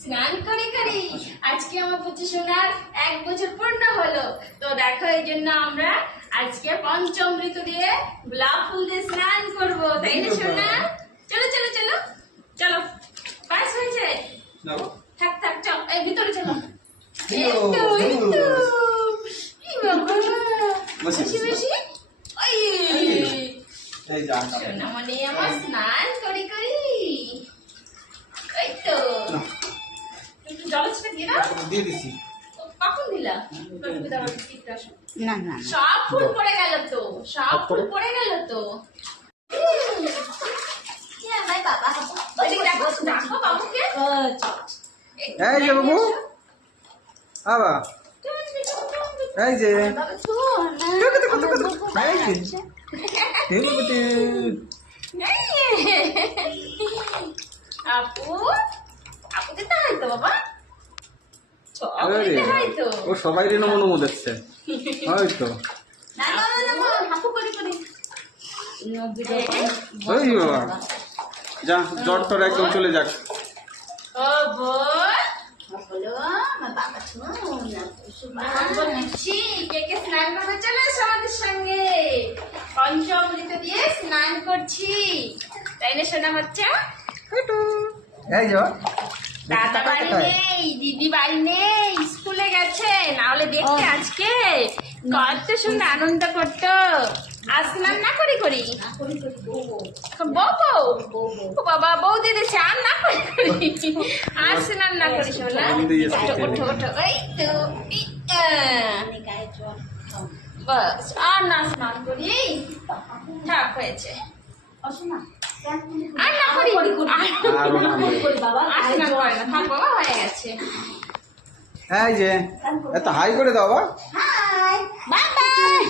স্নান করে করে আজকে আমার পুচু সোনার 1 বছর পূর্ণ হলো। তো দেখো এই জন্য আমরা আজকে পঞ্চমৃত দিয়ে গোলাপ ফুল দিয়ে স্নান করবো, তাই না সোনা? চলো চলো চলো চলো, পাস হয়েছে, থাক থাক, চল এই ভিতরে চলো। এই তো এই বাবা, বেশি বেশি ওই সোনা মনে আমার স্নান করি করি। এই তো একটু জলটা দিয়ে দাও, দিয়ে দিছি। কখন দিলা? না না সব ফুল পড়ে গেল তো, সব ফুল পড়ে গেল তো। দেখো বাবুকে, এই যে বাবু, আবা এই যে এই যে আপু আপুকে তো হয়তো বাবা, ও সবাই নমো নমো দেখছে হয়তো। আপু করে করে ওই বাবা, যা জ্বর তোর একদম চলে যাক। ও বলো আমার বাবা কে স্নান করতে চলে এসো আমাদের সঙ্গে। পঞ্চমৃত দিয়ে স্নান করছি, তাই না সোনা বাচ্চা? এই যে দাদা বাড়ি নেই, দিদি বাড়ি নেই, স্কুলে গেছে, না হলে দেখতে আজকে কত সুন্দর আনন্দ করতো। আর স্নান না করি করি বউ বাবা, বউ দিদি স্নান না করি করি আর স্নান না করি শোনা। ওঠো ওঠো, এই তো বাস, আর না স্নান করি, থাক হয়েছে। আর না করি আর স্নান করে না, থাক বাবা হয়ে গেছে। এই যে এত হাই করে দাও বাবা। Bye bye.